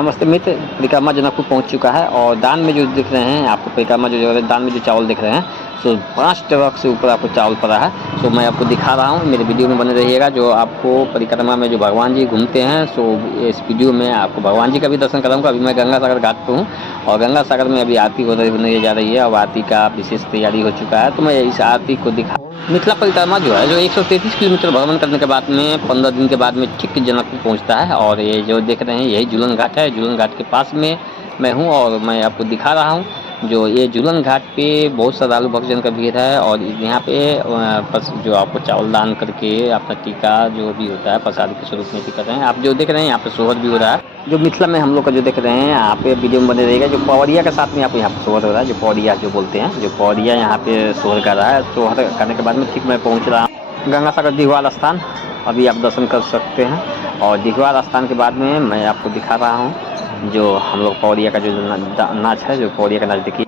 नमस्ते मित्र, परिक्रमा जनकपुर पहुँच चुका है और दान में जो दिख रहे हैं आपको परिक्रमा जो दान में जो चावल दिख रहे हैं, सो 5 ट्रक से ऊपर आपको चावल पड़ा है। सो मैं आपको दिखा रहा हूँ, मेरे वीडियो में बने रहिएगा। जो आपको परिक्रमा में जो भगवान जी घूमते हैं, सो इस वीडियो में आपको भगवान जी का भी दर्शन कराऊँगा। अभी मैं गंगा सागर घाट पे हूँ और गंगा सागर में अभी आरती होने जा रही है और आरती का विशेष तैयारी हो चुका है, तो मैं इस आरती को दिखा। मिथिला परिक्रमा जो है, जो 133 किलोमीटर भ्रमण करने के बाद में 15 दिन के बाद में ठीक जनकपुर पहुंचता है। और ये जो देख रहे हैं यही झूलन घाट है। झूलन घाट के पास में मैं हूं और मैं आपको दिखा रहा हूं। जो ये झूलन घाट पे बहुत श्रद्धालु भक्तजन का भीड़ है और यहाँ पे जो आपको चावल दान करके अपना टीका जो भी होता है प्रसाद के स्वरूप में टीका हैं। आप जो देख रहे हैं यहाँ पे सोहर भी हो रहा है। जो मिथिला में हम लोग का जो देख रहे हैं यहाँ पे वीडियो में बने रहेगा। जो पौड़िया के साथ में आपको यहाँ पे सोहर हो रहा है, जो पौड़िया जो बोलते हैं, जो पौड़िया यहाँ पे सोहर कर रहा है। सोहर करने के बाद में ठीक मैं पहुँच रहा हूँ गंगा सागर दिघवाल स्थान। अभी आप दर्शन कर सकते हैं और दिघवाल स्थान के बाद में मैं आपको दिखा रहा हूँ जो हम लोग पौड़िया का जो नाच है, जो पौड़िया का नाच देखिए।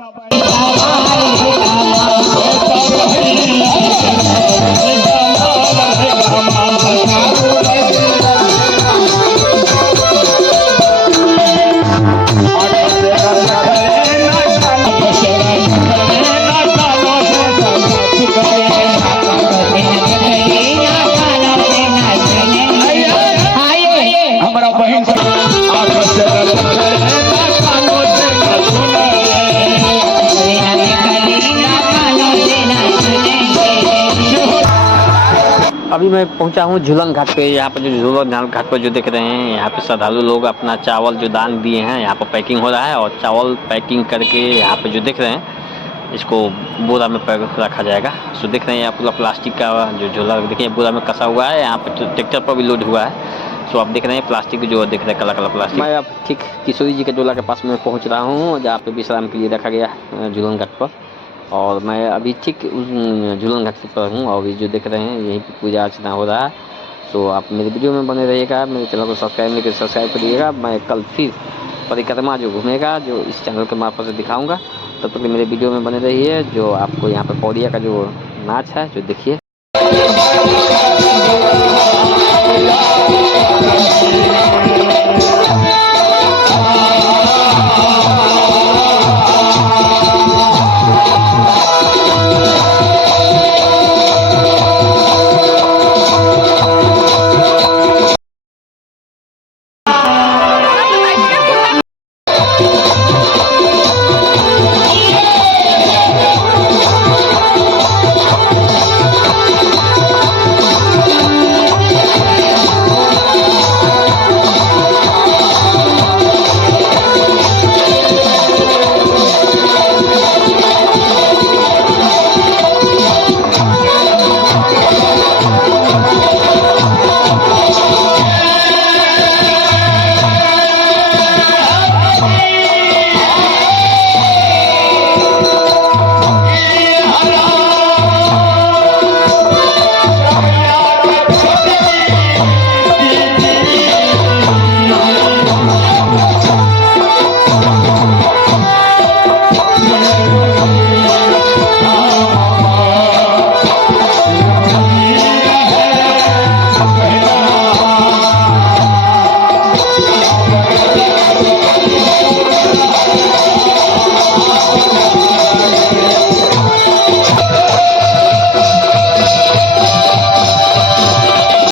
अभी मैं पहुंचा हूं झूलन घाट पे। यहाँ पर जो झूलन घाट पर जो देख रहे हैं, यहाँ पे श्रद्धालु लोग अपना चावल जो दान दिए हैं, यहाँ पर पैकिंग हो रहा है और चावल पैकिंग करके यहाँ पे जो देख रहे हैं इसको बोरा में रखा जाएगा। सो देख रहे हैं यहाँ पूरा प्लास्टिक का जो झोला देखिए बोरा में कसा हुआ है। यहाँ पे ट्रैक्टर पर भी लोड हुआ है। सो आप देख रहे हैं प्लास्टिक जो देख रहे हैं काला काला प्लास्टिक। मैं अब ठीक किशोरी जी के डोला के पास में पहुँच रहा हूँ जहाँ पे विश्राम के लिए रखा गया है झूलन घाट पर। और मैं अभी ठीक झूलन घाट पर हूँ और अभी जो देख रहे हैं यहीं पे पूजा अर्चना हो रहा है। तो आप मेरे वीडियो में बने रहिएगा, मेरे चैनल को सब्सक्राइब करिएगा। मैं कल फिर परिक्रमा जो घूमेगा जो इस चैनल के मार्फत से दिखाऊंगा। तब तक मेरे वीडियो में बने रहिए। जो आपको यहाँ पे पौड़िया का जो नाच है जो देखिए।